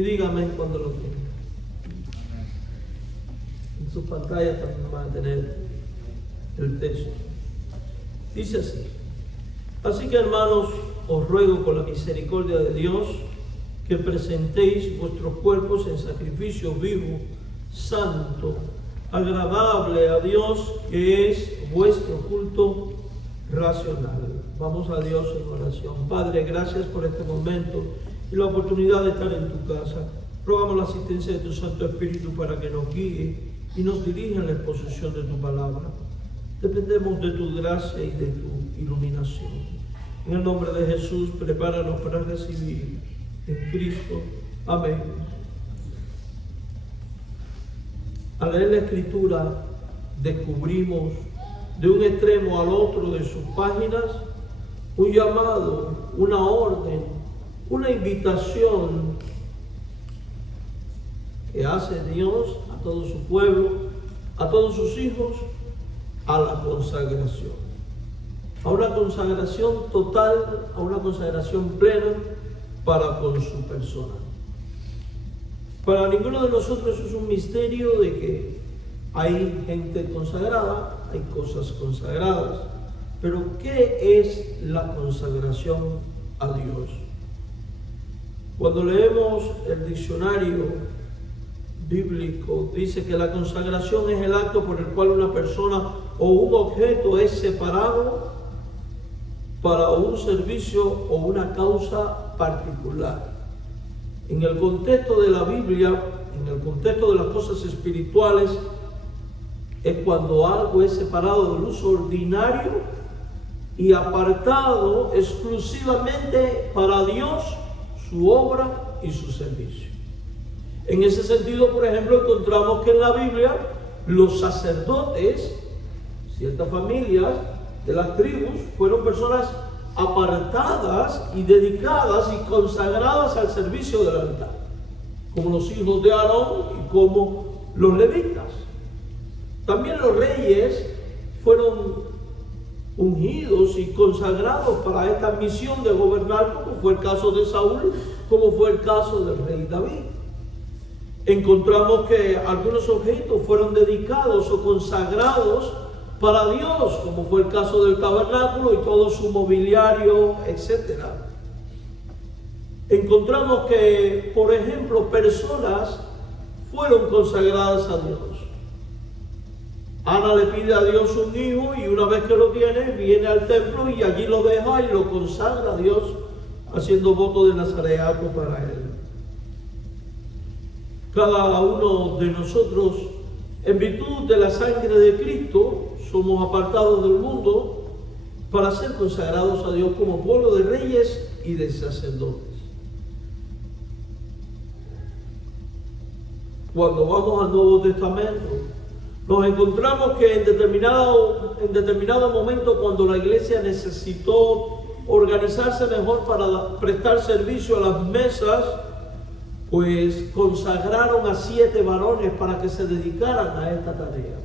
Y dígame cuando lo tenga. En su pantalla también van a tener el texto. Dice así: así que, hermanos, os ruego con la misericordia de Dios que presentéis vuestros cuerpos en sacrificio vivo, santo, agradable a Dios, que es vuestro culto racional. Vamos a Dios en oración. Padre, gracias por este momento y la oportunidad de estar en tu casa. Rogamos la asistencia de tu Santo Espíritu para que nos guíe y nos dirija en la exposición de tu palabra. Dependemos de tu gracia y de tu iluminación. En el nombre de Jesús, prepáranos para recibir en Cristo. Amén. Al leer la Escritura, descubrimos de un extremo al otro de sus páginas un llamado, una orden, una invitación que hace Dios a todo su pueblo, a todos sus hijos, a la consagración. A una consagración total, a una consagración plena para con su persona. Para ninguno de nosotros es un misterio de que hay gente consagrada, hay cosas consagradas, pero ¿qué es la consagración a Dios? Cuando leemos el diccionario bíblico, dice que la consagración es el acto por el cual una persona o un objeto es separado para un servicio o una causa particular. En el contexto de la Biblia, en el contexto de las cosas espirituales, es cuando algo es separado del uso ordinario y apartado exclusivamente para Dios, su obra y su servicio. En ese sentido, por ejemplo, encontramos que en la Biblia los sacerdotes, ciertas familias de las tribus, fueron personas apartadas y dedicadas y consagradas al servicio del altar, como los hijos de Aarón y como los levitas. También los reyes fueron ungidos y consagrados para esta misión de gobernar, como fue el caso de Saúl, como fue el caso del rey David. Encontramos que algunos objetos fueron dedicados o consagrados para Dios, como fue el caso del tabernáculo y todo su mobiliario, etc. Encontramos que, por ejemplo, personas fueron consagradas a Dios. Ana le pide a Dios un hijo y una vez que lo tiene, viene al templo y allí lo deja y lo consagra a Dios, haciendo voto de nazareato para él. Cada uno de nosotros, en virtud de la sangre de Cristo, somos apartados del mundo para ser consagrados a Dios como pueblo de reyes y de sacerdotes. Cuando vamos al Nuevo Testamento, nos encontramos que en determinado momento, cuando la iglesia necesitó organizarse mejor para prestar servicio a las mesas, pues consagraron a 7 varones para que se dedicaran a esta tarea.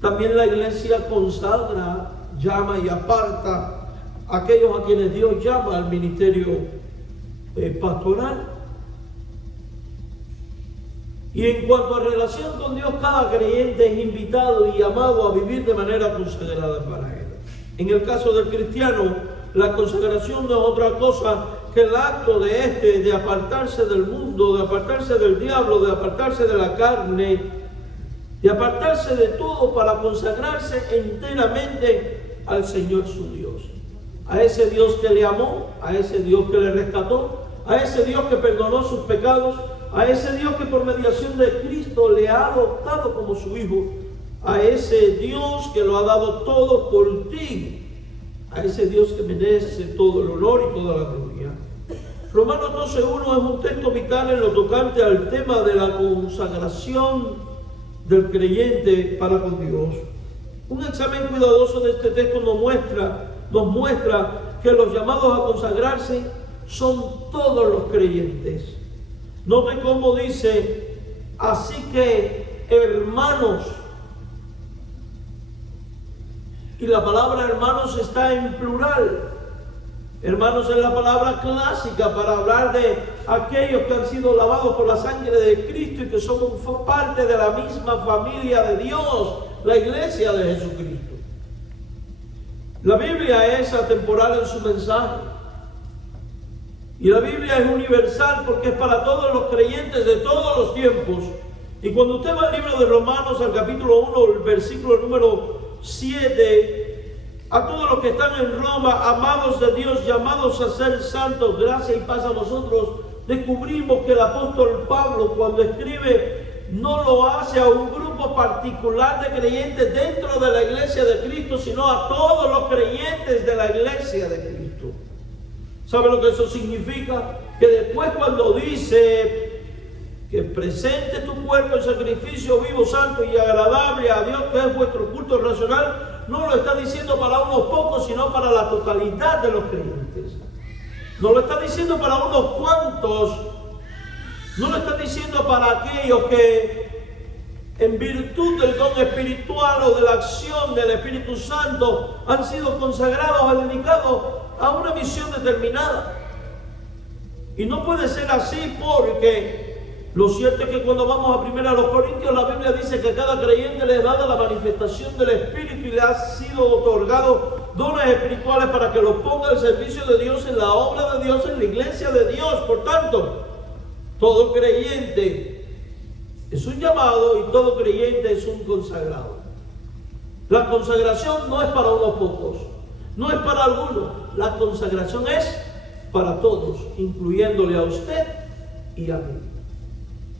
También la iglesia consagra, llama y aparta a aquellos a quienes Dios llama al ministerio pastoral. Y en cuanto a relación con Dios, cada creyente es invitado y llamado a vivir de manera consagrada para Él. En el caso del cristiano, la consagración no es otra cosa que el acto de apartarse del mundo, de apartarse del diablo, de apartarse de la carne, de apartarse de todo para consagrarse enteramente al Señor su Dios. A ese Dios que le amó, a ese Dios que le rescató, a ese Dios que perdonó sus pecados, a ese Dios que por mediación de Cristo le ha adoptado como su hijo, a ese Dios que lo ha dado todo por ti, a ese Dios que merece todo el honor y toda la gloria. Romanos 12:1 es un texto vital en lo tocante al tema de la consagración del creyente para con Dios. Un examen cuidadoso de este texto nos muestra que los llamados a consagrarse son todos los creyentes. Note cómo dice, así que hermanos, y la palabra hermanos está en plural. Hermanos es la palabra clásica para hablar de aquellos que han sido lavados por la sangre de Cristo y que somos parte de la misma familia de Dios, la iglesia de Jesucristo. La Biblia es atemporal en su mensaje. Y la Biblia es universal porque es para todos los creyentes de todos los tiempos. Y cuando usted va al libro de Romanos, al capítulo 1, el versículo número 7, a todos los que están en Roma, amados de Dios, llamados a ser santos, gracia y paz a vosotros, descubrimos que el apóstol Pablo, cuando escribe, no lo hace a un grupo particular de creyentes dentro de la iglesia de Cristo, sino a todos los creyentes de la iglesia de Cristo. ¿Sabe lo que eso significa? Que después, cuando dice que presente tu cuerpo en sacrificio vivo, santo y agradable a Dios, que es vuestro culto racional, no lo está diciendo para unos pocos, sino para la totalidad de los creyentes. No lo está diciendo para unos cuantos, no lo está diciendo para aquellos que en virtud del don espiritual o de la acción del Espíritu Santo han sido consagrados o dedicados a una misión determinada. Y no puede ser así, porque lo cierto es que cuando vamos a 1 Corintios, la Biblia dice que a cada creyente le es dada la manifestación del Espíritu y le ha sido otorgado dones espirituales para que los ponga al servicio de Dios, en la obra de Dios, en la iglesia de Dios. Por tanto, todo creyente es un llamado y todo creyente es un consagrado. La consagración no es para unos pocos, no es para algunos. La consagración es para todos, incluyéndole a usted y a mí.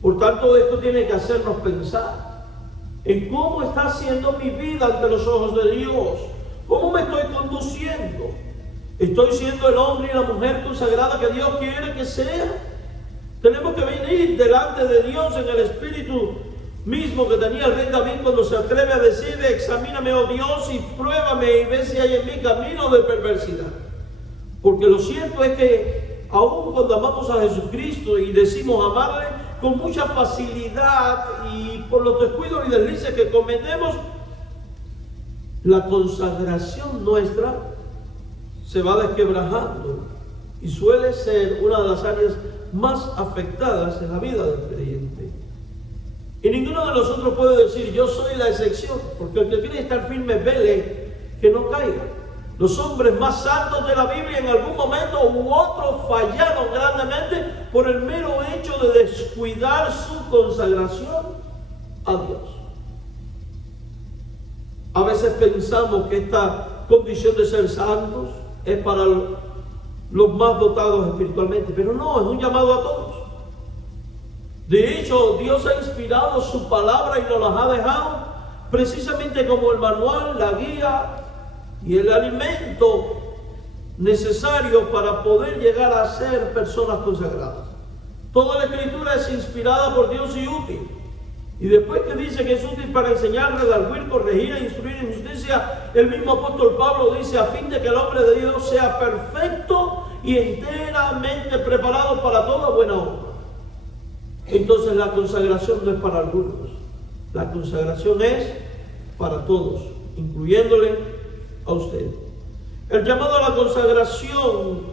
Por tanto, esto tiene que hacernos pensar en cómo está siendo mi vida ante los ojos de Dios. ¿Cómo me estoy conduciendo? ¿Estoy siendo el hombre y la mujer consagrada que Dios quiere que sea? Tenemos que venir delante de Dios en el espíritu mismo que tenía el rey David cuando se atreve a decir: examíname, oh Dios, y pruébame y ve si hay en mí camino de perversidad. Porque lo cierto es que aun cuando amamos a Jesucristo y decimos amarle, con mucha facilidad y por los descuidos y deslices que cometemos, la consagración nuestra se va desquebrajando y suele ser una de las áreas más afectadas en la vida del creyente. Y ninguno de nosotros puede decir: yo soy la excepción, porque el que quiere estar firme vele que no caiga. Los hombres más santos de la Biblia en algún momento u otro fallaron grandemente por el mero hecho de descuidar su consagración a Dios. A veces pensamos que esta condición de ser santos es para los más dotados espiritualmente, pero no, es un llamado a todos. De hecho, Dios ha inspirado su palabra y nos las ha dejado precisamente como el manual, la guía y el alimento necesario para poder llegar a ser personas consagradas. Toda la escritura es inspirada por Dios y útil. Y después que dice que es útil para enseñar, redarguir, corregir e instruir en justicia, el mismo apóstol Pablo dice: a fin de que el hombre de Dios sea perfecto y enteramente preparado para toda buena obra. Entonces la consagración no es para algunos, la consagración es para todos, incluyéndole a usted. El llamado a la consagración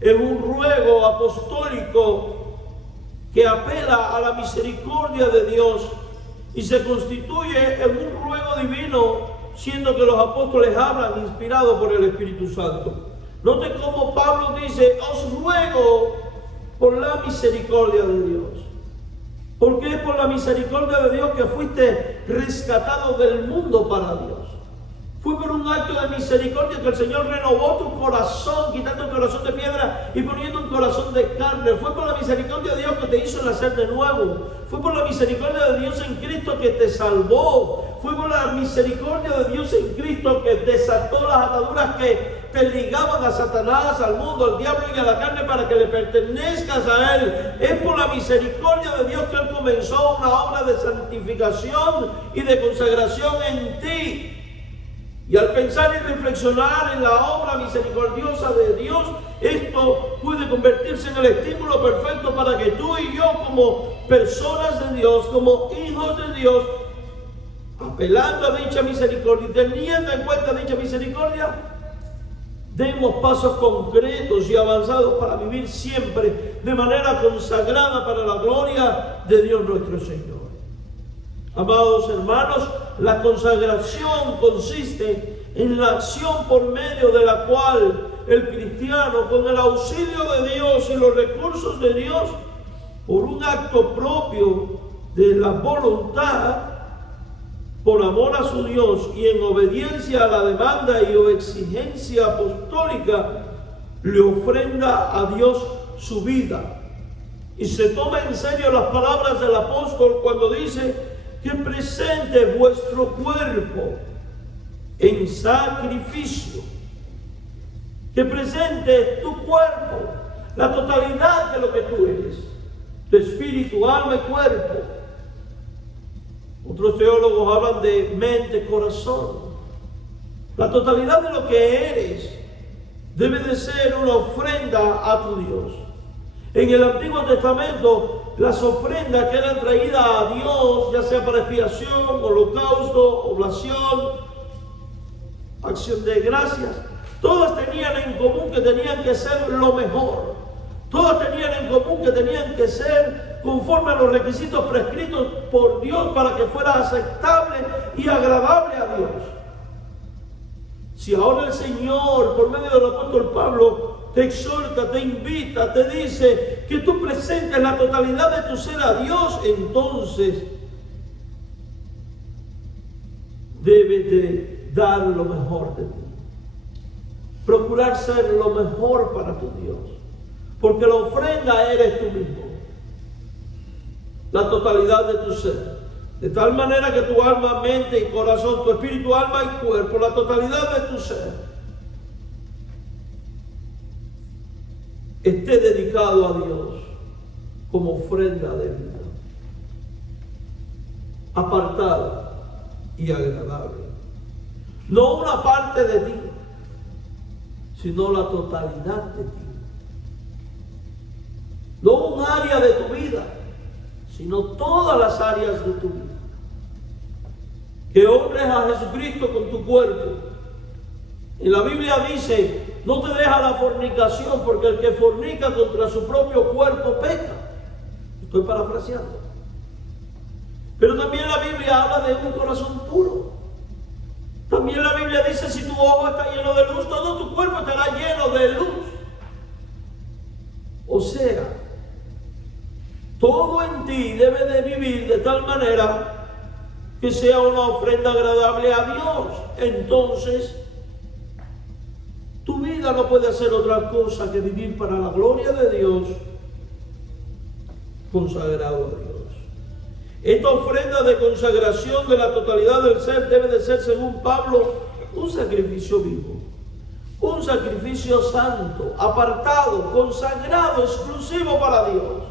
es un ruego apostólico que apela a la misericordia de Dios y se constituye en un ruego divino, siendo que los apóstoles hablan inspirados por el Espíritu Santo. Note cómo Pablo dice: os ruego por la misericordia de Dios. Porque es por la misericordia de Dios que fuiste rescatado del mundo para Dios. Fue por un acto de misericordia que el Señor renovó tu corazón, quitando el corazón de piedra y poniendo un corazón de carne. Fue por la misericordia de Dios que te hizo nacer de nuevo. Fue por la misericordia de Dios en Cristo que te salvó. Fue por la misericordia de Dios en Cristo que desató las ataduras que te ligaban a Satanás, al mundo, al diablo y a la carne para que le pertenezcas a Él. Es por la misericordia de Dios que Él comenzó una obra de santificación y de consagración en ti. Y al pensar y reflexionar en la obra misericordiosa de Dios, esto puede convertirse en el estímulo perfecto para que tú y yo, como personas de Dios, como hijos de Dios, apelando a dicha misericordia y teniendo en cuenta dicha misericordia, demos pasos concretos y avanzados para vivir siempre de manera consagrada para la gloria de Dios nuestro Señor. Amados hermanos, la consagración consiste en la acción por medio de la cual el cristiano, con el auxilio de Dios y los recursos de Dios, por un acto propio de la voluntad, por amor a su Dios y en obediencia a la demanda y o exigencia apostólica, le ofrenda a Dios su vida. Y se toma en serio las palabras del apóstol cuando dice que presente vuestro cuerpo en sacrificio. Que presente tu cuerpo, la totalidad de lo que tú eres, tu espíritu, alma y cuerpo. Otros teólogos hablan de mente, corazón. La totalidad de lo que eres debe de ser una ofrenda a tu Dios. En el Antiguo Testamento, las ofrendas que eran traídas a Dios, ya sea para expiación, holocausto, oblación, acción de gracias, todas tenían en común que tenían que ser lo mejor. Todas tenían en común que tenían que ser conforme a los requisitos prescritos por Dios para que fuera aceptable y agradable a Dios. Si ahora el Señor, por medio del apóstol Pablo, te exhorta, te invita, te dice que tú presentes la totalidad de tu ser a Dios, entonces debes de dar lo mejor de ti. Procurar ser lo mejor para tu Dios. Porque la ofrenda eres tú mismo. La totalidad de tu ser. De tal manera que tu alma, mente y corazón, tu espíritu, alma y cuerpo, la totalidad de tu ser, esté dedicado a Dios como ofrenda de vida. Apartada y agradable. No una parte de ti, sino la totalidad de ti. No un área de tu vida, sino todas las áreas de tu vida. Que honres a Jesucristo con tu cuerpo. En la Biblia dice, no te deja la fornicación, porque el que fornica contra su propio cuerpo peca. Estoy parafraseando. Pero también la Biblia habla de un corazón puro. También la Biblia dice, si tu ojo está lleno de luz, todo tu cuerpo estará lleno de luz. O sea, todo en ti debe de vivir de tal manera que sea una ofrenda agradable a Dios. Entonces, tu vida no puede hacer otra cosa que vivir para la gloria de Dios, consagrado a Dios. Esta ofrenda de consagración de la totalidad del ser debe de ser, según Pablo, un sacrificio vivo. Un sacrificio santo, apartado, consagrado, exclusivo para Dios.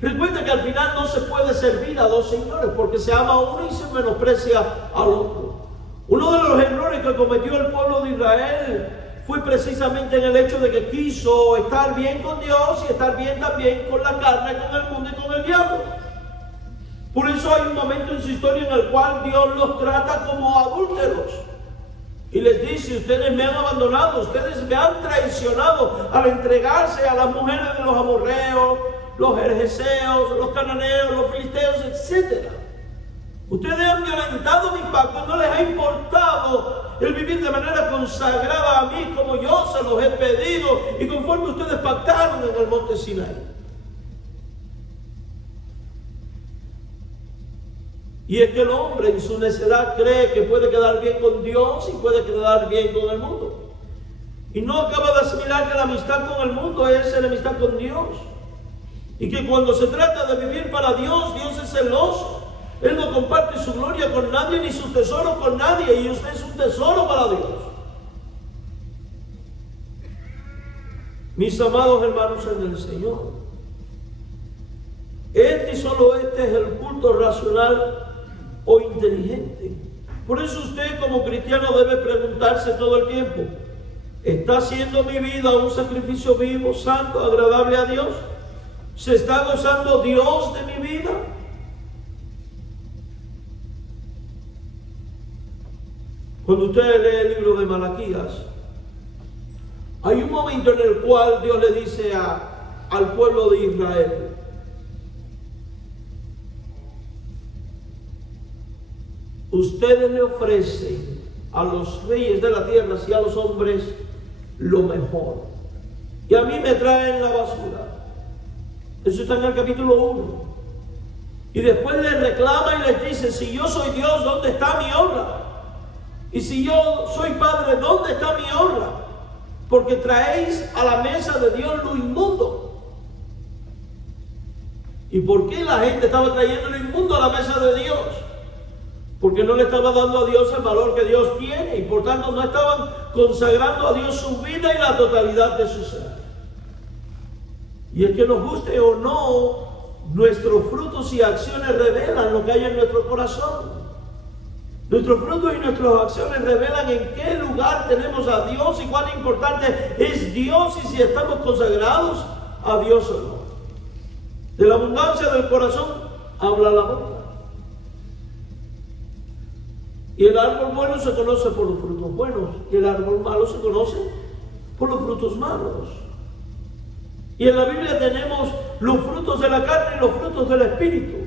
Recuerda que al final no se puede servir a dos señores, porque se ama a uno y se menosprecia al otro. Uno de los errores que cometió el pueblo de Israel fue precisamente en el hecho de que quiso estar bien con Dios y estar bien también con la carne, con el mundo y con el diablo. Por eso hay un momento en su historia en el cual Dios los trata como adúlteros. Y les dice, ustedes me han abandonado, ustedes me han traicionado al entregarse a las mujeres de los amorreos, los jerjeseos, los cananeos, los filisteos, etc. Ustedes han violentado mi pacto, no les ha importado el vivir de manera consagrada a mí como yo se los he pedido y conforme ustedes pactaron en el monte Sinaí. Y es que el hombre en su necedad cree que puede quedar bien con Dios y puede quedar bien con el mundo. Y no acaba de asimilar que la amistad con el mundo es enemistad con Dios. Y que cuando se trata de vivir para Dios, Dios es celoso. Él no comparte su gloria con nadie ni su tesoro con nadie. Y usted es un tesoro para Dios. Mis amados hermanos en el Señor, este y solo este es el culto racional o inteligente. Por eso usted como cristiano debe preguntarse todo el tiempo, ¿está haciendo mi vida un sacrificio vivo, santo, agradable a Dios? ¿Se está gozando Dios de mi vida? Cuando usted lee el libro de Malaquías, Hay un momento en el cual Dios le dice al pueblo de Israel: ustedes le ofrecen a los reyes de la tierra y a los hombres lo mejor, y a mí me traen la basura. Eso está en el capítulo 1. Y después les reclama y les dice: si yo soy Dios, ¿dónde está mi honra? Y si yo soy Padre, ¿dónde está mi honra? Porque traéis a la mesa de Dios lo inmundo. ¿Y por qué la gente estaba trayendo lo inmundo a la mesa de Dios? Porque no le estaba dando a Dios el valor que Dios tiene, y por tanto no estaban consagrando a Dios su vida y la totalidad de su ser. Y es que nos guste o no, nuestros frutos y acciones revelan lo que hay en nuestro corazón. Nuestros frutos y nuestras acciones revelan en qué lugar tenemos a Dios y cuán importante es Dios y si estamos consagrados a Dios o no. De la abundancia del corazón habla la boca. Y el árbol bueno se conoce por los frutos buenos, y el árbol malo se conoce por los frutos malos. Y en la Biblia tenemos los frutos de la carne y los frutos del Espíritu.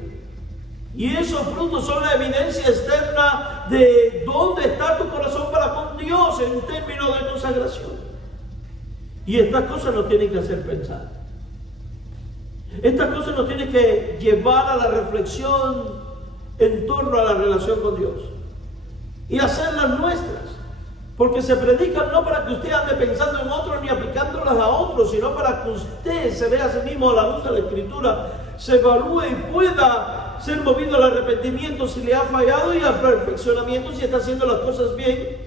Y esos frutos son la evidencia externa de dónde está tu corazón para con Dios en términos de consagración. Y estas cosas nos tienen que hacer pensar. Estas cosas nos tienen que llevar a la reflexión en torno a la relación con Dios y hacerlas nuestras. Porque se predican no para que usted ande pensando en otros ni aplicándolas a otros, sino para que usted se vea a sí mismo a la luz de la Escritura, se evalúe y pueda ser movido al arrepentimiento si le ha fallado y al perfeccionamiento si está haciendo las cosas bien,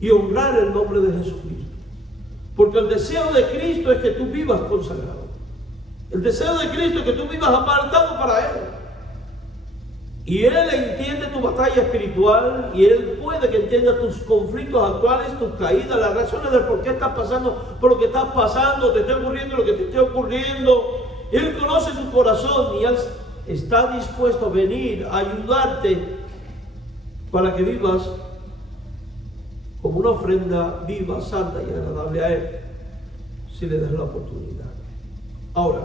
y honrar el nombre de Jesucristo. Porque el deseo de Cristo es que tú vivas consagrado. El deseo de Cristo es que tú vivas apartado para Él. Y Él entiende tu batalla espiritual, y Él puede que entienda tus conflictos actuales, tus caídas, las razones del por qué estás pasando por lo que estás pasando, te está ocurriendo lo que te esté ocurriendo. Él conoce tu corazón y Él está dispuesto a venir a ayudarte para que vivas como una ofrenda viva, santa y agradable a Él, si le das la oportunidad. Ahora,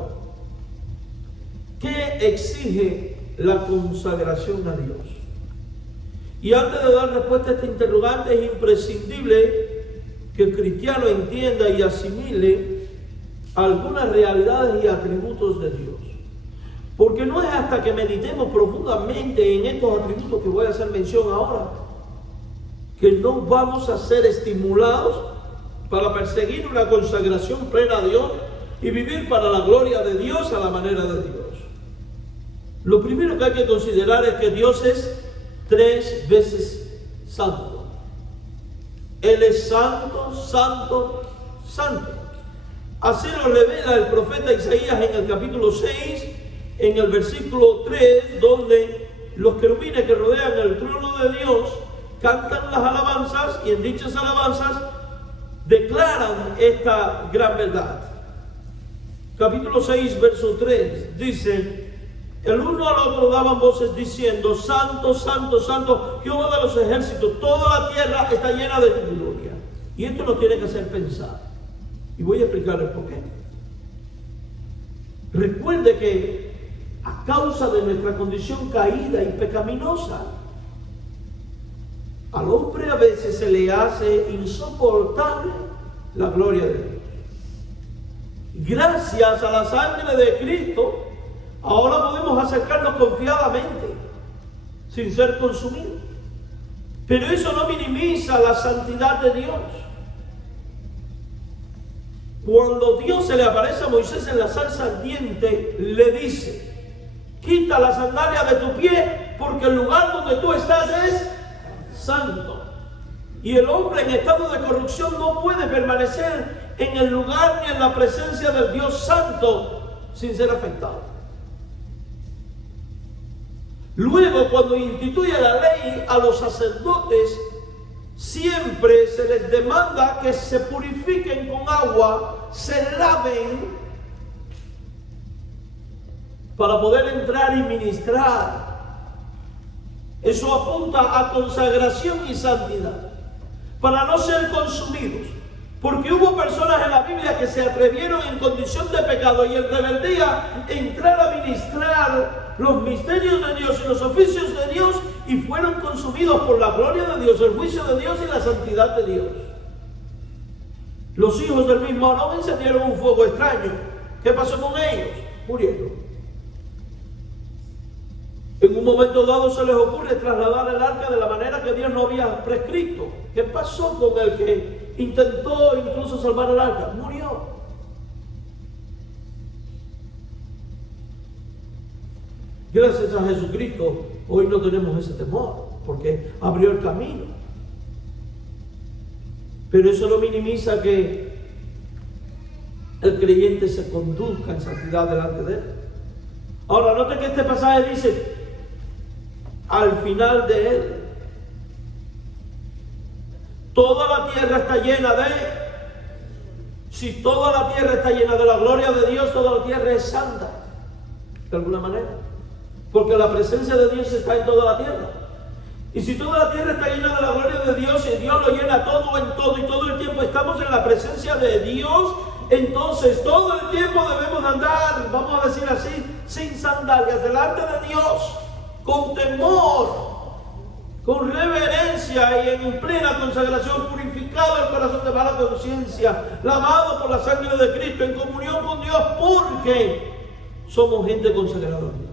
¿qué exige la consagración a Dios? Y antes de dar respuesta a este interrogante, es imprescindible que el cristiano entienda y asimile algunas realidades y atributos de Dios. Porque no es hasta que meditemos profundamente en estos atributos que voy a hacer mención ahora, que no vamos a ser estimulados para perseguir una consagración plena a Dios y vivir para la gloria de Dios a la manera de Dios. Lo primero que hay que considerar es que Dios es 3 veces santo. Él es santo, santo, santo. Así lo revela el profeta Isaías en el capítulo 6, en el versículo 3, donde los querubines que rodean el trono de Dios cantan las alabanzas, y en dichas alabanzas declaran esta gran verdad. Capítulo 6, verso 3, dice: el uno al otro daban voces diciendo: santo, santo, santo, Jehová de los ejércitos, toda la tierra está llena de tu gloria. Y esto nos tiene que hacer pensar, y voy a explicar el porqué. Recuerde que a causa de nuestra condición caída y pecaminosa, al hombre a veces se le hace insoportable la gloria de Dios. Gracias a la sangre de Cristo, ahora podemos acercarnos confiadamente, sin ser consumidos. Pero eso no minimiza la santidad de Dios. Cuando Dios se le aparece a Moisés en la zarza ardiente, le dice: quita la sandalia de tu pie, porque el lugar donde tú estás es santo. Y el hombre en estado de corrupción no puede permanecer en el lugar ni en la presencia del Dios santo sin ser afectado. Luego, cuando instituye la ley a los sacerdotes, siempre se les demanda que se purifiquen con agua, se laven, para poder entrar y ministrar. Eso apunta a consagración y santidad, para no ser consumidos. Porque hubo personas en la Biblia que se atrevieron en condición de pecado y en rebeldía a entrar a ministrar los misterios de Dios y los oficios de Dios y fueron consumidos por la gloria de Dios, el juicio de Dios y la santidad de Dios. Los hijos del mismo Aarón encendieron un fuego extraño. ¿Qué pasó con ellos? Murieron. En un momento dado se les ocurre trasladar el arca de la manera que Dios no había prescrito. ¿Qué pasó con el que intentó incluso salvar el arca? Murió. Gracias a Jesucristo, hoy no tenemos ese temor, porque abrió el camino. Pero eso no minimiza que el creyente se conduzca en santidad delante de Él. Ahora, note que este pasaje dice, al final de Él, toda la tierra está llena de... Si toda la tierra está llena de la gloria de Dios, toda la tierra es santa, de alguna manera. Porque la presencia de Dios está en toda la tierra. Y si toda la tierra está llena de la gloria de Dios y Dios lo llena todo en todo y todo el tiempo estamos en la presencia de Dios, entonces todo el tiempo debemos andar, vamos a decir así, sin sandalias delante de Dios, con temor, con reverencia y en plena consagración, purificado el corazón de mala conciencia, lavado por la sangre de Cristo, en comunión con Dios, porque somos gente consagrada a Dios.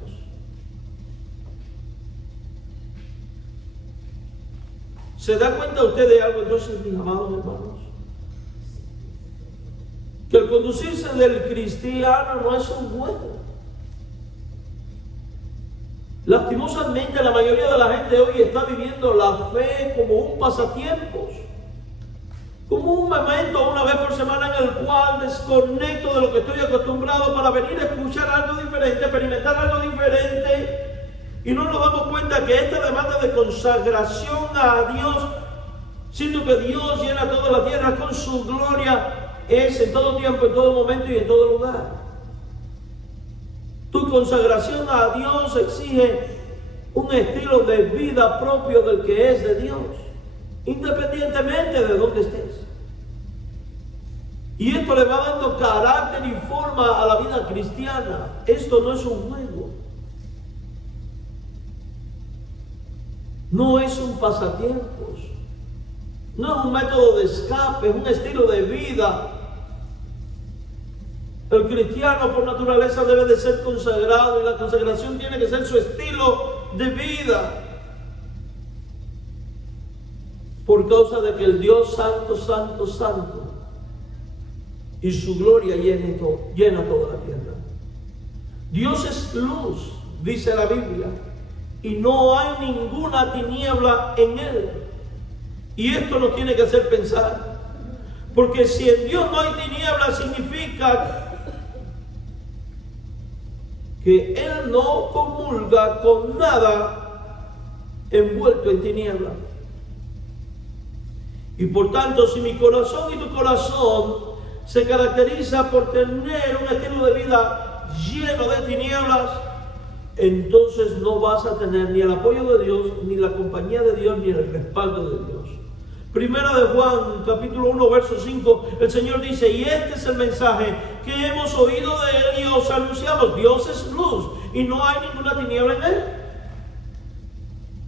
¿Se da cuenta usted de algo entonces, mis amados hermanos? Que el conducirse del cristiano no es un juego. Lastimosamente la mayoría de la gente hoy está viviendo la fe como un pasatiempos, como un momento una vez por semana en el cual desconecto de lo que estoy acostumbrado para venir a escuchar algo diferente, experimentar algo diferente. Y no nos damos cuenta que esta demanda de consagración a Dios, siendo que Dios llena toda la tierra con su gloria, es en todo tiempo, en todo momento y en todo lugar. Tu consagración a Dios exige un estilo de vida propio del que es de Dios, independientemente de dónde estés. Y esto le va dando carácter y forma a la vida cristiana. Esto no es un juego. No es un pasatiempos, no es un método de escape, es un estilo de vida. El cristiano por naturaleza debe de ser consagrado y la consagración tiene que ser su estilo de vida. Por causa de que el Dios santo, santo, santo y su gloria llena toda la tierra. Dios es luz, dice la Biblia. Y no hay ninguna tiniebla en Él. Y esto nos tiene que hacer pensar. Porque si en Dios no hay tiniebla, significa que Él no comulga con nada envuelto en tiniebla. Y por tanto, si mi corazón y tu corazón se caracteriza por tener un estilo de vida lleno de tinieblas, entonces no vas a tener ni el apoyo de Dios, ni la compañía de Dios, ni el respaldo de Dios. Primera de Juan, capítulo 1, verso 5, el Señor dice, y este es el mensaje que hemos oído de Él y os anunciamos. Dios es luz y no hay ninguna tiniebla en Él.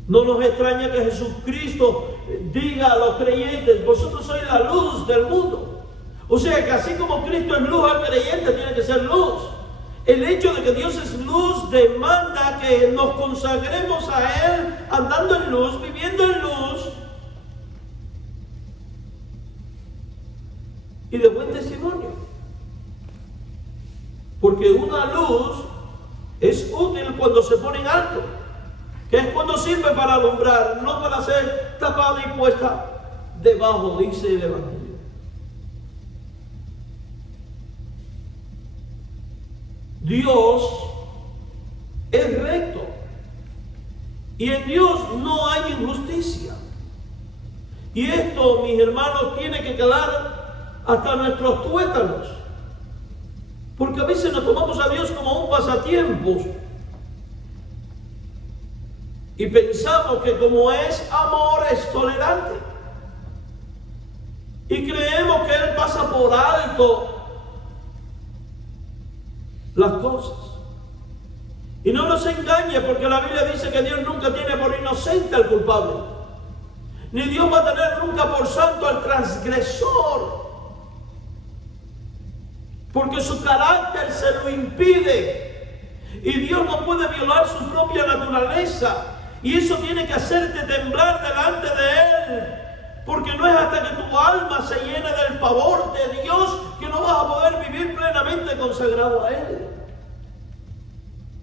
No nos extraña que Jesucristo diga a los creyentes, vosotros sois la luz del mundo. O sea que así como Cristo es luz, al creyente tiene que ser luz. El hecho de que Dios es luz demanda que nos consagremos a Él, andando en luz, viviendo en luz y de buen testimonio. Porque una luz es útil cuando se pone en alto, que es cuando sirve para alumbrar, no para ser tapada y puesta debajo, dice el Evangelio. Dios es recto y en Dios no hay injusticia. Y esto, mis hermanos, tiene que quedar hasta nuestros tuétanos, porque a veces nos tomamos a Dios como un pasatiempos y pensamos que como es amor es tolerante. Y creemos que Él pasa por alto las cosas. Y no nos engañe, porque la Biblia dice que Dios nunca tiene por inocente al culpable. Ni Dios va a tener nunca por santo al transgresor. Porque su carácter se lo impide. Y Dios no puede violar su propia naturaleza. Y eso tiene que hacerte temblar delante de Él. Porque no es hasta que tu alma se llene del pavor de Dios que no vas a poder vivir plenamente consagrado a Él.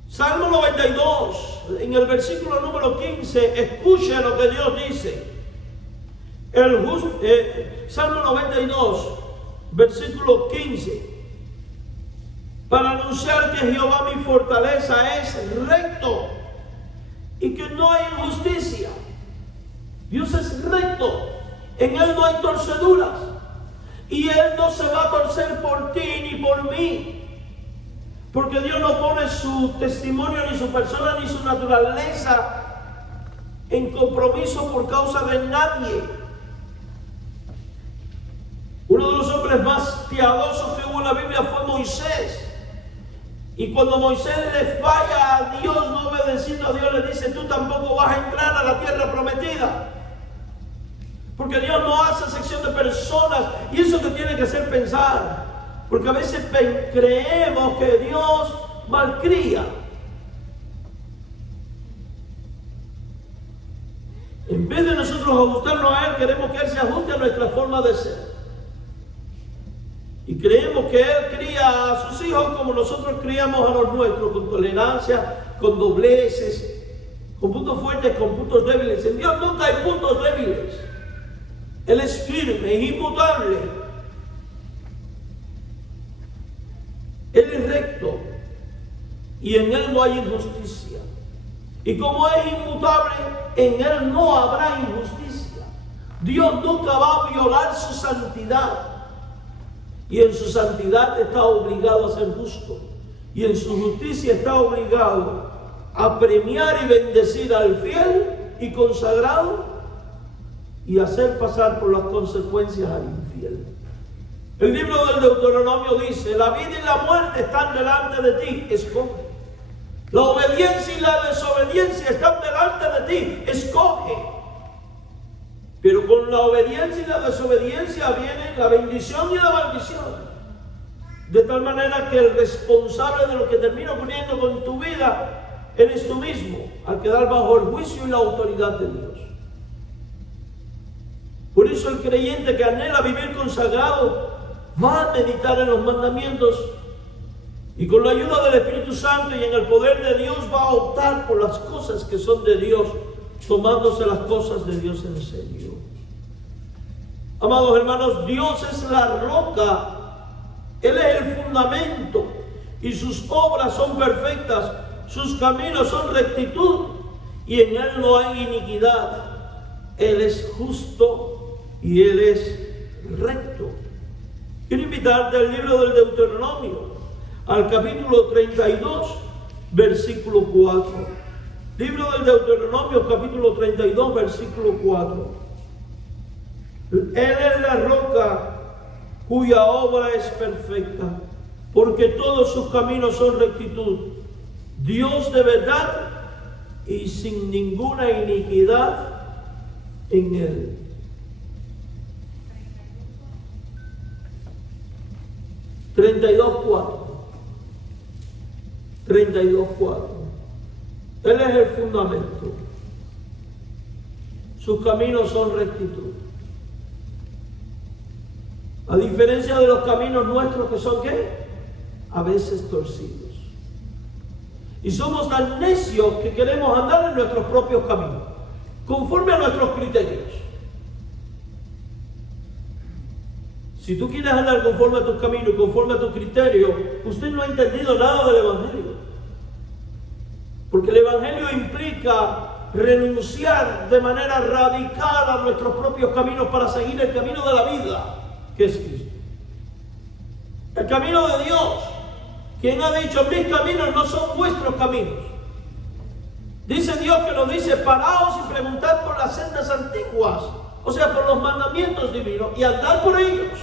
Salmo 92, en el versículo número 15, escuche lo que Dios dice. Salmo 92, versículo 15. Para anunciar que Jehová mi fortaleza es recto y que no hay injusticia. Dios es recto, en Él no hay torceduras y Él no se va a torcer por ti ni por mí. Porque Dios no pone su testimonio, ni su persona, ni su naturaleza en compromiso por causa de nadie. Uno de los hombres más piadosos que hubo en la Biblia fue Moisés. Y cuando Moisés le falla a Dios, no obedeciendo a Dios, le dice: tú tampoco vas a entrar a la tierra prometida. Porque Dios no hace sección de personas, y eso te tiene que hacer pensar. Porque a veces creemos que Dios malcría. En vez de nosotros ajustarnos a Él, queremos que Él se ajuste a nuestra forma de ser. Y creemos que Él cría a sus hijos como nosotros criamos a los nuestros, con tolerancia, con dobleces, con puntos fuertes, con puntos débiles. En Dios nunca hay puntos débiles. Él es firme, es inmutable. Él es recto y en Él no hay injusticia. Y como es inmutable, en Él no habrá injusticia. Dios nunca va a violar su santidad. Y en su santidad está obligado a ser justo. Y en su justicia está obligado a premiar y bendecir al fiel y consagrado y hacer pasar por las consecuencias al infiel. El libro del Deuteronomio dice: la vida y la muerte están delante de ti, escoge. La obediencia y la desobediencia están delante de ti, escoge. Pero con la obediencia y la desobediencia viene la bendición y la maldición. De tal manera que el responsable de lo que termina ocurriendo con tu vida eres tú mismo, al quedar bajo el juicio y la autoridad de Dios. Por eso el creyente que anhela vivir consagrado va a meditar en los mandamientos y con la ayuda del Espíritu Santo y en el poder de Dios va a optar por las cosas que son de Dios, tomándose las cosas de Dios en serio. Amados hermanos, Dios es la roca, Él es el fundamento y sus obras son perfectas, sus caminos son rectitud y en Él no hay iniquidad. Él es justo y Él es recto. Quiero invitarte al libro del Deuteronomio, al capítulo 32, versículo 4. Libro del Deuteronomio, capítulo 32, versículo 4. Él es la roca cuya obra es perfecta, porque todos sus caminos son rectitud. Dios de verdad y sin ninguna iniquidad en Él. 32:4. 32:4. Él es el fundamento. Sus caminos son rectitud. A diferencia de los caminos nuestros que son ¿qué? A veces torcidos. Y somos tan necios que queremos andar en nuestros propios caminos, conforme a nuestros criterios. Si tú quieres andar conforme a tus caminos y conforme a tu criterio, usted no ha entendido nada del Evangelio. Porque el Evangelio implica renunciar de manera radical a nuestros propios caminos para seguir el camino de la vida, que es Cristo. El camino de Dios, quien ha dicho: mis caminos no son vuestros caminos. Dice Dios, que nos dice: paraos y preguntad por las sendas antiguas o sea, por los mandamientos divinos y andar por ellos.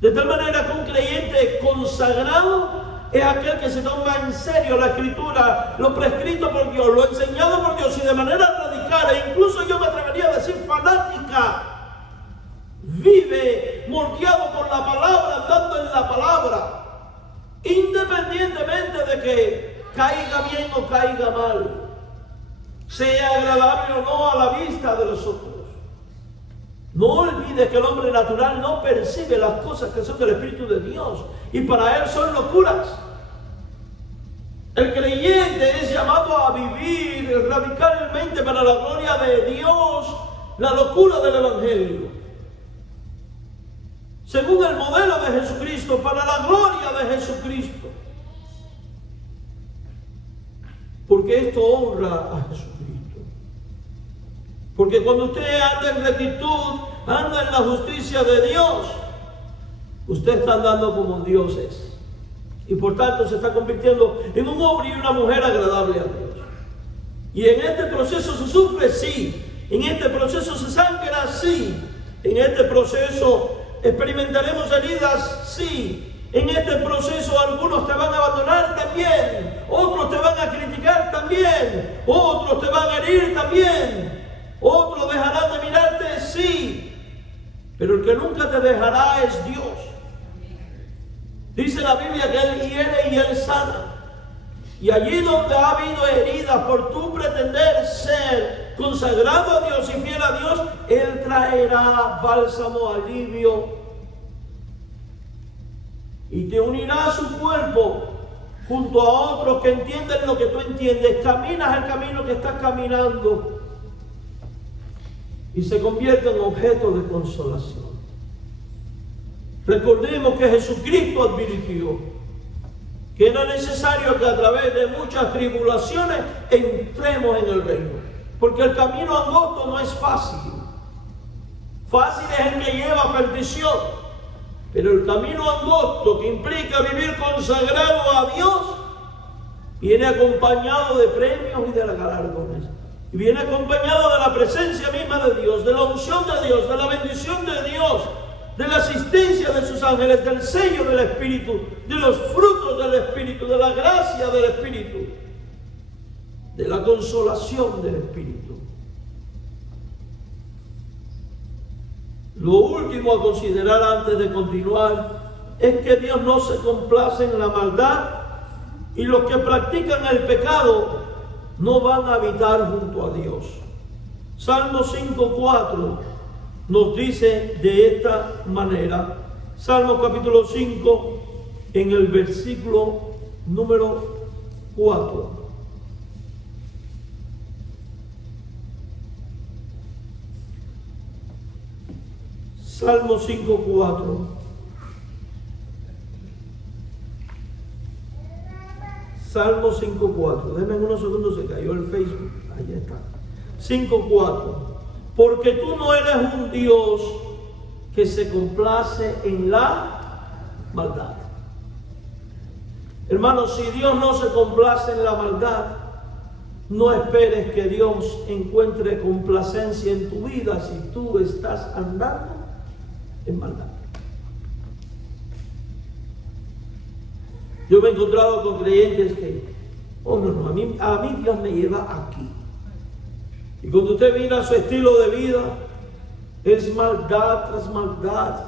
De tal manera que un creyente consagrado es aquel que se toma en serio la Escritura, lo prescrito por Dios, lo enseñado por Dios, y de manera radical, e incluso yo me atrevería a decir fanática, vive moldeado por la palabra, andando en la palabra, independientemente de que caiga bien o caiga mal, sea agradable o no a la vista de los otros. No olvide que el hombre natural no percibe las cosas que son del Espíritu de Dios, y para él son locuras. El creyente es llamado a vivir radicalmente para la gloria de Dios la locura del Evangelio, según el modelo de Jesucristo, para la gloria de Jesucristo, porque esto honra a Jesucristo. Porque cuando usted anda en rectitud, anda en la justicia de Dios, usted está andando como Dios es. Y por tanto se está convirtiendo en un hombre y una mujer agradable a Dios. Y en este proceso se sufre, sí. En este proceso se sangra, sí. En este proceso experimentaremos heridas, sí. En este proceso algunos te van a abandonar también. Otros te van a criticar también. Otros te van a herir también. Otros dejarán de mirarte, sí. Pero el que nunca te dejará es Dios. Dice la Biblia que Él hiere y Él sana. Y allí donde ha habido heridas por tu pretender ser consagrado a Dios y fiel a Dios, Él traerá bálsamo, alivio, y te unirá a su cuerpo junto a otros que entienden lo que tú entiendes. Caminas el camino que estás caminando y se convierte en objeto de consolación. Recordemos que Jesucristo advirtió que era necesario que a través de muchas tribulaciones entremos en el reino, porque el camino angosto no es fácil. Fácil es el que lleva a perdición, pero el camino angosto, que implica vivir consagrado a Dios, viene acompañado de premios y de galardones, y viene acompañado de la presencia misma de Dios, de la unción de Dios, de la bendición de Dios, de la asistencia de sus ángeles, del sello del Espíritu, de los frutos del Espíritu, de la gracia del Espíritu, de la consolación del Espíritu. Lo último a considerar antes de continuar es que Dios no se complace en la maldad, y los que practican el pecado no van a habitar junto a Dios. Salmo 5:4 nos dice de esta manera. Salmo capítulo 5, en el versículo número 4. Salmo 5:4. Salmo 5:4. Denme unos segundos, se cayó el Facebook. Ahí está. 5:4. Porque tú no eres un Dios que se complace en la maldad. Hermanos, si Dios no se complace en la maldad, no esperes que Dios encuentre complacencia en tu vida si tú estás andando en maldad. Yo me he encontrado con creyentes que, oh no, a mí Dios me lleva aquí. Y cuando usted mira su estilo de vida, es maldad tras maldad.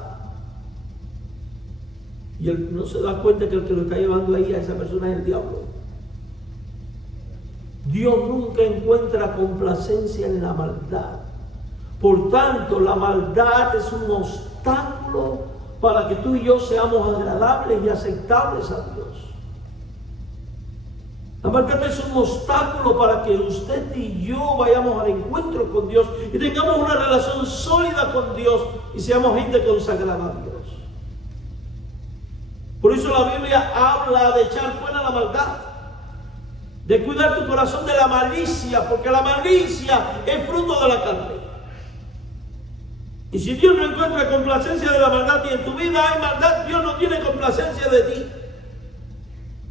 Y él no se da cuenta que el que lo está llevando ahí a esa persona es el diablo. Dios nunca encuentra complacencia en la maldad. Por tanto, la maldad es un obstáculo para que tú y yo seamos agradables y aceptables a Dios. La maldad es un obstáculo para que usted y yo vayamos al encuentro con Dios y tengamos una relación sólida con Dios y seamos gente consagrada a Dios. Por eso la Biblia habla de echar fuera la maldad, de cuidar tu corazón de la malicia, porque la malicia es fruto de la carne. Y si Dios no encuentra complacencia de la maldad y en tu vida hay maldad, Dios no tiene complacencia de ti.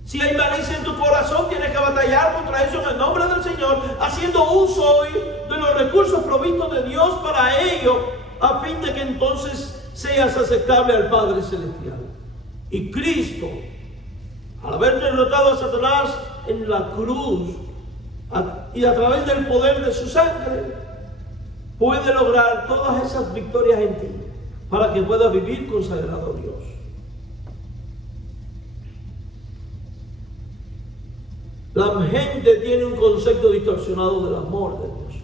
Si hay malicia en tu corazón, tienes que batallar contra eso en el nombre del Señor, haciendo uso hoy de los recursos provistos de Dios para ello, a fin de que entonces seas aceptable al Padre Celestial. Y Cristo, al haber derrotado a Satanás en la cruz y a través del poder de su sangre, puede lograr todas esas victorias en ti para que puedas vivir consagrado a Dios. La gente tiene un concepto distorsionado del amor de Dios.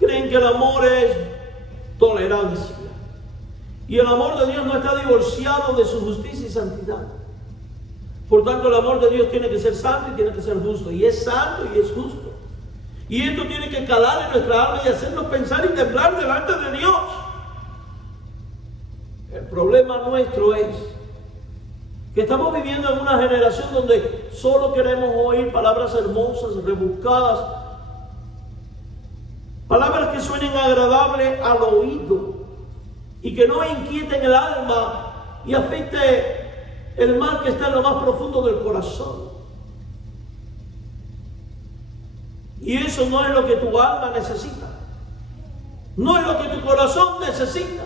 Creen que el amor es tolerancia. Y el amor de Dios no está divorciado de su justicia y santidad. Por tanto, el amor de Dios tiene que ser santo y tiene que ser justo. Y es santo y es justo. Y esto tiene que calar en nuestra alma y hacernos pensar y temblar delante de Dios. El problema nuestro es que estamos viviendo en una generación donde solo queremos oír palabras hermosas, rebuscadas, palabras que suenen agradables al oído y que no inquieten el alma y afecte el mal que está en lo más profundo del corazón. Y eso no es lo que tu alma necesita, no es lo que tu corazón necesita.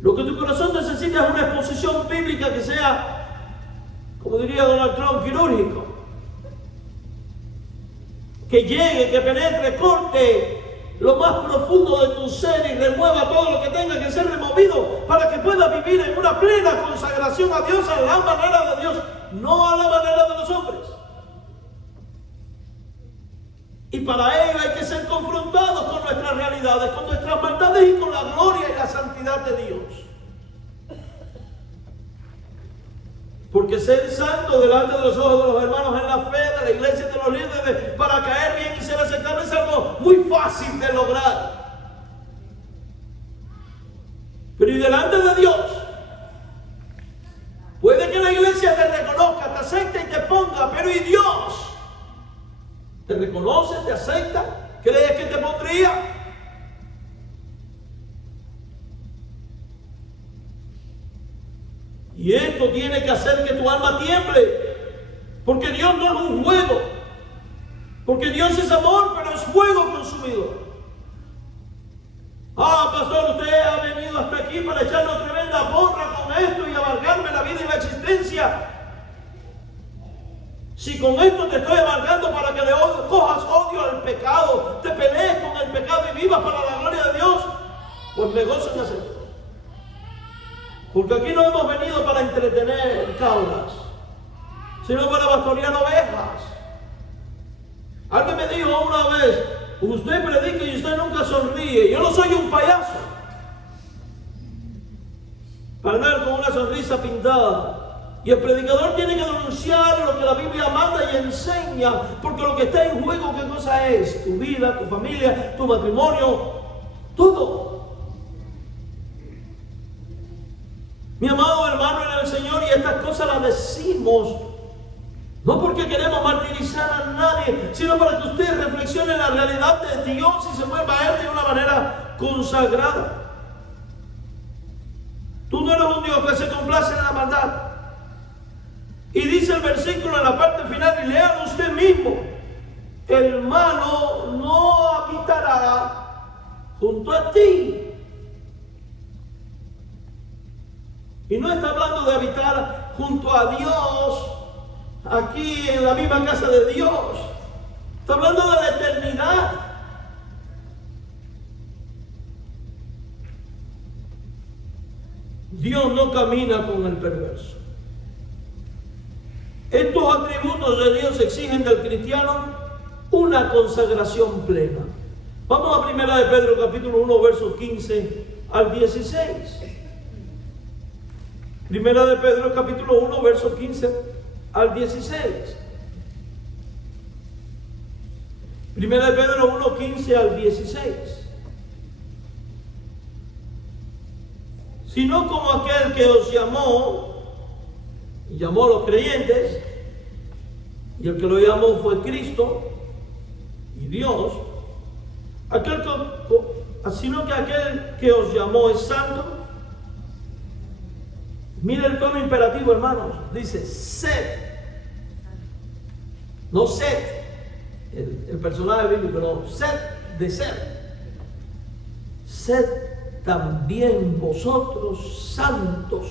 Lo que tu corazón necesita es una exposición bíblica que sea, como diría Donald Trump, quirúrgico. Que llegue, que penetre, corte lo más profundo de tu ser y remueva todo lo que tenga que ser removido para que puedas vivir en una plena consagración a Dios, a la manera de Dios, no a la manera de los hombres. Y para ello hay que ser confrontados con nuestras realidades, con nuestras maldades y con la gloria y la santidad de Dios. Porque ser santo delante de los ojos de los hermanos en la fe, de la iglesia, de los líderes, para caer bien y ser aceptable es algo muy fácil de lograr. Pero y delante de Dios, puede que la iglesia te reconozca, te acepte y te ponga, pero ¿y Dios? ¿Te reconoce? ¿Te acepta? ¿Crees que te pondría? Y esto tiene que hacer que tu alma tiemble. Porque Dios no es un juego. Porque Dios es amor, pero es fuego consumidor. Ah, pastor, usted ha venido hasta aquí para echarnos tremenda porra con esto y amargarme la vida y la existencia. Si con esto te estoy amargando para que le cojas odio al pecado, te pelees con el pecado y vivas para la gloria de Dios, pues me gozo en hacerlo. Porque aquí no hemos venido para entretener cabras, sino para pastorear ovejas. Alguien me dijo una vez, usted predica y usted nunca sonríe. Yo no soy un payaso para andar con una sonrisa pintada. Y el predicador tiene que denunciar lo que la Biblia manda y enseña, porque lo que está en juego, ¿qué cosa es? Tu vida, tu familia, tu matrimonio, todo. Mi amado hermano en el Señor, y estas cosas las decimos no porque queremos martirizar a nadie, sino para que usted reflexione en la realidad de Dios y se mueva a Él de una manera consagrada. Tú no eres un Dios que se complace en la maldad. Y dice el versículo en la parte final, y léalo usted mismo: el malo no habitará junto a ti. Y no está hablando de habitar junto a Dios aquí en la misma casa de Dios. Está hablando de la eternidad. Dios no camina con el perverso. Estos atributos de Dios exigen del cristiano una consagración plena. Vamos a 1 de Pedro capítulo 1 versos 15 al 16. 1 de Pedro capítulo 1 versos 15 al 16. 1 de Pedro 1, 15 al 16. Sino como aquel que os llamó, y llamó a los creyentes, y el que lo llamó fue Cristo y Dios, sino que aquel que os llamó es santo, Mira el tono imperativo, hermanos. Dice, sed. No sed, el personaje bíblico, no, sed de ser. Sed también vosotros santos.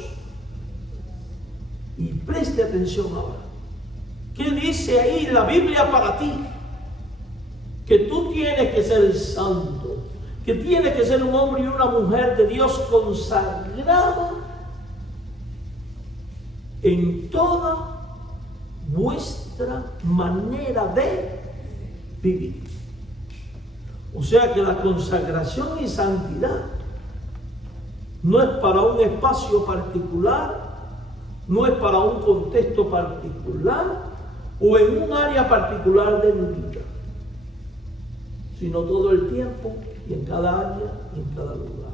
Y preste atención ahora. ¿Qué dice ahí la Biblia para ti? Que tú tienes que ser santo, que tienes que ser un hombre y una mujer de Dios consagrada en toda vuestra manera de vivir. O sea que la consagración y santidad no es para un espacio particular, no es para un contexto particular o en un área particular de mi vida, sino todo el tiempo y en cada área y en cada lugar.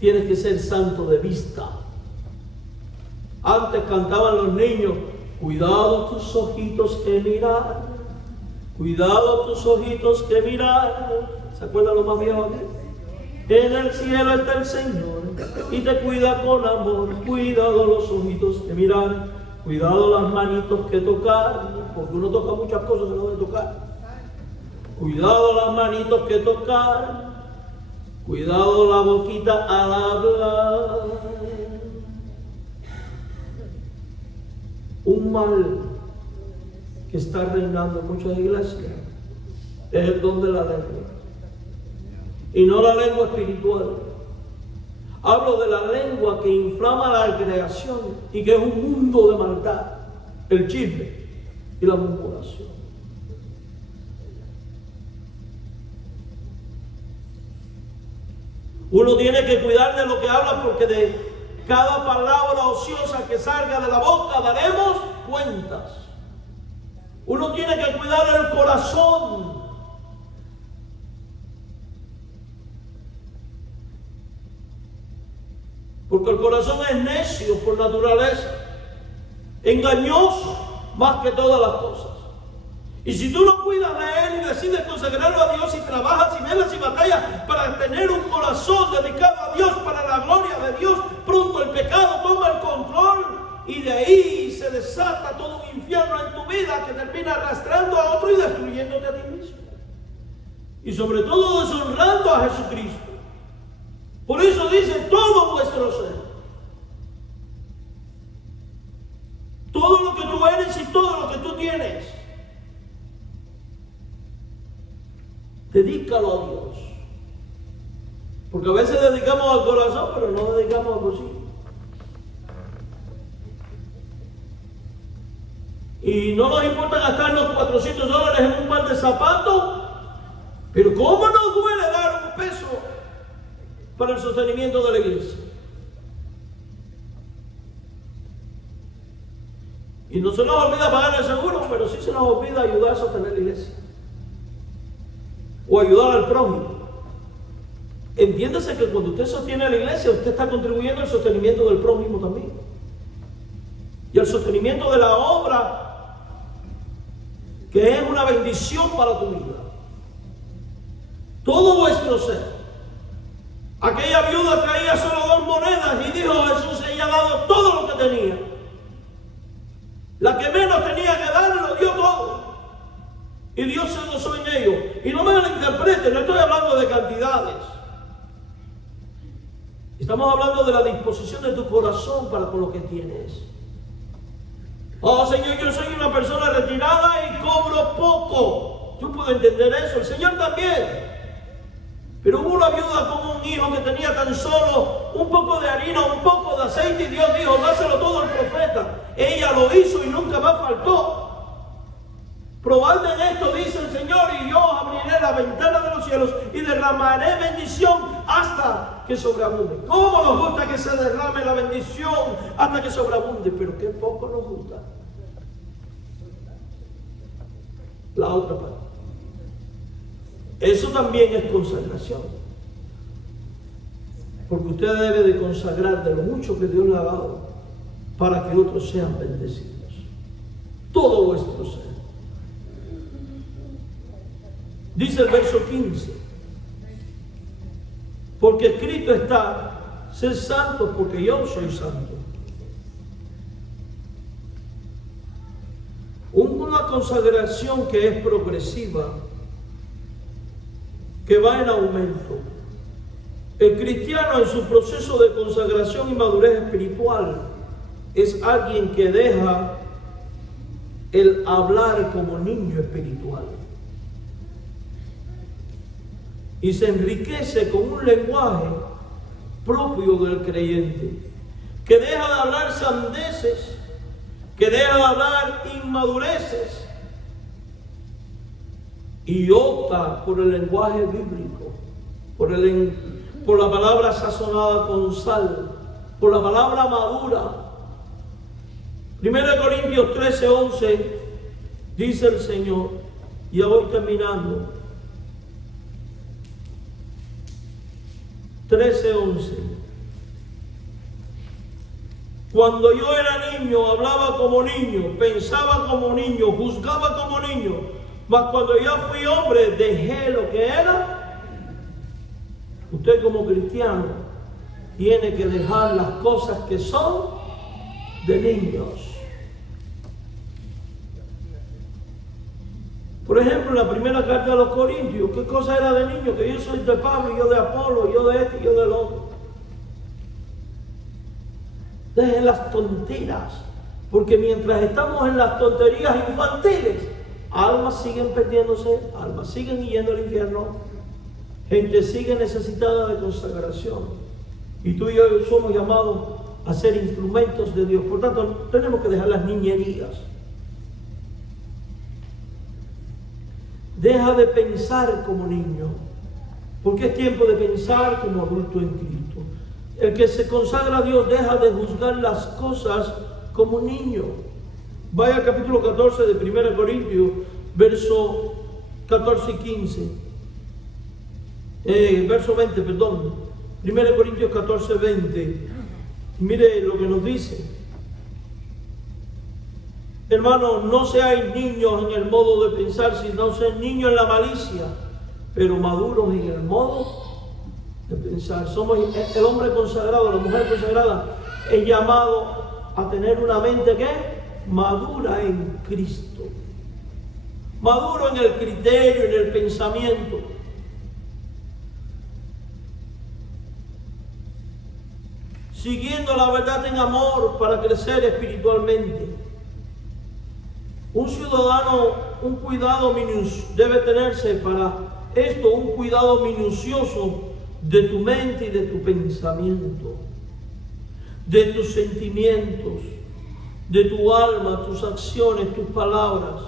Tienes que ser santo de vista. Antes cantaban los niños, cuidado tus ojitos que mirar, cuidado tus ojitos que mirar. ¿Se acuerdan los más viejos aquí? En el cielo está el Señor y te cuida con amor. Cuidado los ojitos que mirar, cuidado las manitos que tocar, porque uno toca muchas cosas que no debe tocar. Cuidado las manitos que tocar. Cuidado la boquita al hablar. Un mal que está reinando en muchas iglesias es el don de la lengua. Y no la lengua espiritual. Hablo de la lengua que inflama la creación y que es un mundo de maldad. El chisme y la murmuración. Uno tiene que cuidar de lo que habla, porque de cada palabra ociosa que salga de la boca daremos cuentas. Uno tiene que cuidar el corazón. Porque el corazón es necio por naturaleza, engañoso más que todas las cosas. Y si tú no cuidas de él y decides consagrarlo a Dios y trabajas y velas y batallas para tener un corazón dedicado a Dios, para la gloria de Dios, pronto el pecado toma el control y de ahí se desata todo un infierno en tu vida que termina arrastrando a otro y destruyéndote a ti mismo. Y sobre todo deshonrando a Jesucristo. Por eso dice todo vuestro ser. Todo lo que tú eres y todo lo que tú tienes. Dedícalo a Dios. Porque a veces dedicamos al corazón, pero no dedicamos al bolsillo. Y no nos importa gastarnos $400 en un par de zapatos, pero ¿cómo nos duele dar un peso para el sostenimiento de la iglesia? Y no se nos olvida pagar el seguro, pero sí se nos olvida ayudar a sostener la iglesia. O ayudar al prójimo. Entiéndase que cuando usted sostiene a la iglesia, usted está contribuyendo al sostenimiento del prójimo también. Y al sostenimiento de la obra, que es una bendición para tu vida. Todo vuestro ser. Aquella viuda traía solo 2 monedas y dijo Jesús, ella ha dado todo lo que tenía. La que menos tenía que dar lo dio todo. Y Dios se gozó en ello. Y no me malinterpreten, no estoy hablando de cantidades. Estamos hablando de la disposición de tu corazón para con lo que tienes. Oh Señor, yo soy una persona retirada y cobro poco. Yo puedo entender eso, el Señor también. Pero hubo una viuda con un hijo que tenía tan solo un poco de harina, un poco de aceite, y Dios dijo, dáselo todo al profeta. Ella lo hizo y nunca más faltó. Probadme en esto, dice el Señor, y yo abriré la ventana de los cielos y derramaré bendición hasta que sobreabunde. ¿Cómo nos gusta que se derrame la bendición hasta que sobreabunde? Pero qué poco nos gusta la otra parte. Eso también es consagración. Porque usted debe de consagrar de lo mucho que Dios le ha dado para que otros sean bendecidos. Todo vuestro ser. Dice el verso 15, Porque escrito está, sed santos porque yo soy santo. Una consagración que es progresiva, que va en aumento. El cristiano en su proceso de consagración y madurez espiritual es alguien que deja el hablar como niño espiritual y se enriquece con un lenguaje propio del creyente, que deja de hablar sandeces, que deja de hablar inmadureces y opta por el lenguaje bíblico, por la palabra sazonada con sal, por la palabra madura. 1 Corintios 13:11 dice el Señor, y ya voy terminando, 13:11. Cuando yo era niño, hablaba como niño, pensaba como niño, juzgaba como niño, mas cuando ya fui hombre, dejé lo que era. Usted como cristiano tiene que dejar las cosas que son de niños. Por ejemplo, en la primera carta a los Corintios, ¿qué cosa era de niño? Que yo soy de Pablo, yo de Apolo, yo de este y yo del otro. Dejen las tonteras, porque mientras estamos en las tonterías infantiles, almas siguen perdiéndose, almas siguen yendo al infierno, gente sigue necesitada de consagración. Y tú y yo somos llamados a ser instrumentos de Dios. Por tanto, tenemos que dejar las niñerías. Deja de pensar como niño, porque es tiempo de pensar como adulto en Cristo. El que se consagra a Dios deja de juzgar las cosas como niño. Vaya al capítulo 14 de 1 Corintios, verso 14 y 15. Verso 20, perdón. 1 Corintios 14, 20. Mire lo que nos dice. Hermanos, no seáis niños en el modo de pensar, sino sean niños en la malicia, pero maduros en el modo de pensar. Somos el hombre consagrado, la mujer consagrada, es llamado a tener una mente que madura en Cristo, maduro en el criterio, en el pensamiento. Siguiendo la verdad en amor para crecer espiritualmente. Un ciudadano, un cuidado debe tenerse para esto, un cuidado minucioso de tu mente y de tu pensamiento, de tus sentimientos, de tu alma, tus acciones, tus palabras.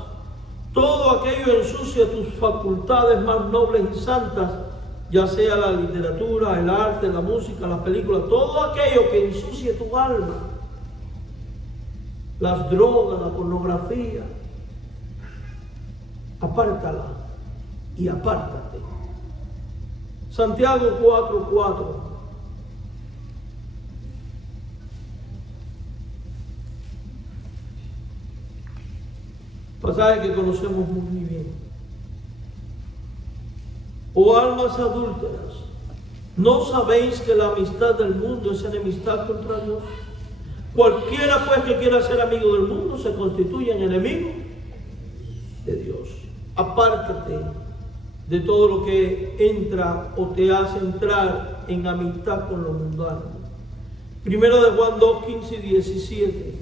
Todo aquello ensucia tus facultades más nobles y santas, ya sea la literatura, el arte, la música, las películas, todo aquello que ensucie tu alma. Las drogas, la pornografía, apártala y apártate. Santiago 4:4. Pasaje que conocemos muy bien. Oh almas adúlteras, ¿no sabéis que la amistad del mundo es enemistad contra Dios? Cualquiera pues que quiera ser amigo del mundo se constituye en enemigo de Dios. Apártate de todo lo que entra o te hace entrar en amistad con lo mundano. Primero de Juan 2, 15 y 17.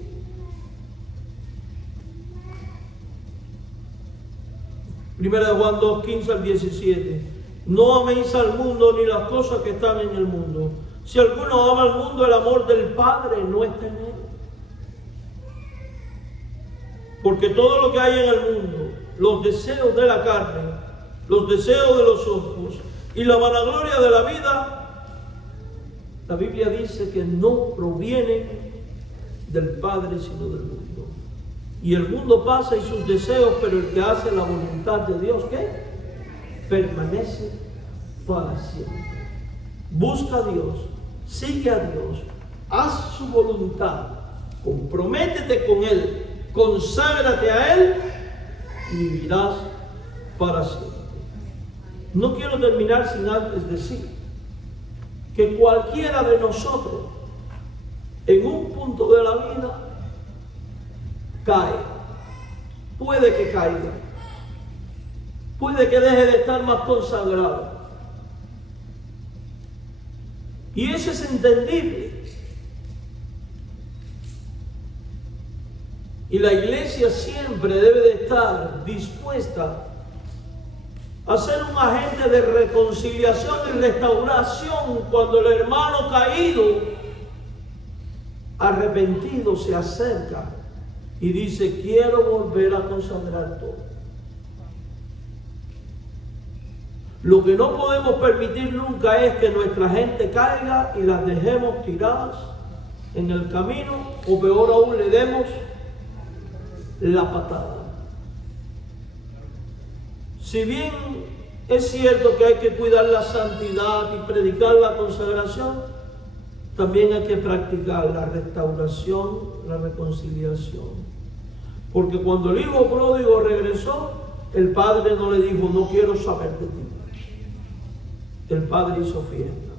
Primera de Juan 2, 15 al 17. No améis al mundo ni las cosas que están en el mundo. Si alguno ama al mundo, el amor del Padre no está en él. Porque todo lo que hay en el mundo, los deseos de la carne, los deseos de los ojos y la vanagloria de la vida, la Biblia dice que no provienen del Padre sino del mundo. Y el mundo pasa y sus deseos, pero el que hace la voluntad de Dios, ¿qué? Permanece para siempre. Busca a Dios, sigue a Dios, haz su voluntad, comprométete con Él, conságrate a Él y vivirás para siempre. No quiero terminar sin antes decir que cualquiera de nosotros en un punto de la vida cae, puede que caiga, puede que deje de estar más consagrado. Y eso es entendible. Y la iglesia siempre debe de estar dispuesta a ser un agente de reconciliación y restauración cuando el hermano caído, arrepentido, se acerca y dice: quiero volver a consagrar todo. Lo que no podemos permitir nunca es que nuestra gente caiga y las dejemos tiradas en el camino, o peor aún, le demos la patada. Si bien es cierto que hay que cuidar la santidad y predicar la consagración, también hay que practicar la restauración, la reconciliación. Porque cuando el hijo pródigo regresó, el padre no le dijo: no quiero saber de ti. El padre hizo fiesta.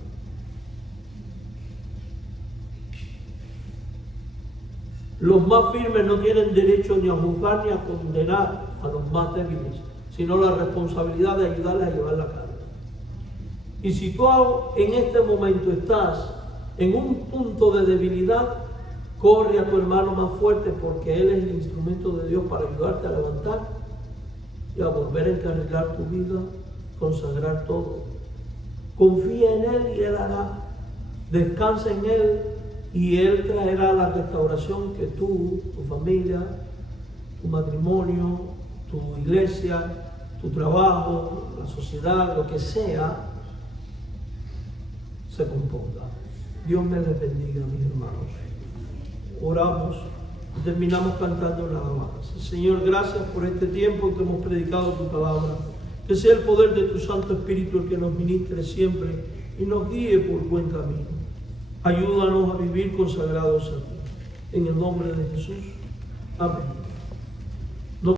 Los más firmes no tienen derecho ni a juzgar ni a condenar a los más débiles, sino la responsabilidad de ayudarles a llevar la carga. Y si tú en este momento estás en un punto de debilidad, corre a tu hermano más fuerte, porque él es el instrumento de Dios para ayudarte a levantar y a volver a encarrilar tu vida, consagrar todo. Confía en Él y Él hará. Descansa en Él y Él traerá la restauración que tú, tu familia, tu matrimonio, tu iglesia, tu trabajo, la sociedad, lo que sea, se componga. Dios me les bendiga, mis hermanos. Oramos y terminamos cantando la alabanza. Señor, gracias por este tiempo en que hemos predicado tu palabra. Que sea el poder de tu Santo Espíritu el que nos ministre siempre y nos guíe por buen camino. Ayúdanos a vivir consagrados a ti. En el nombre de Jesús. Amén.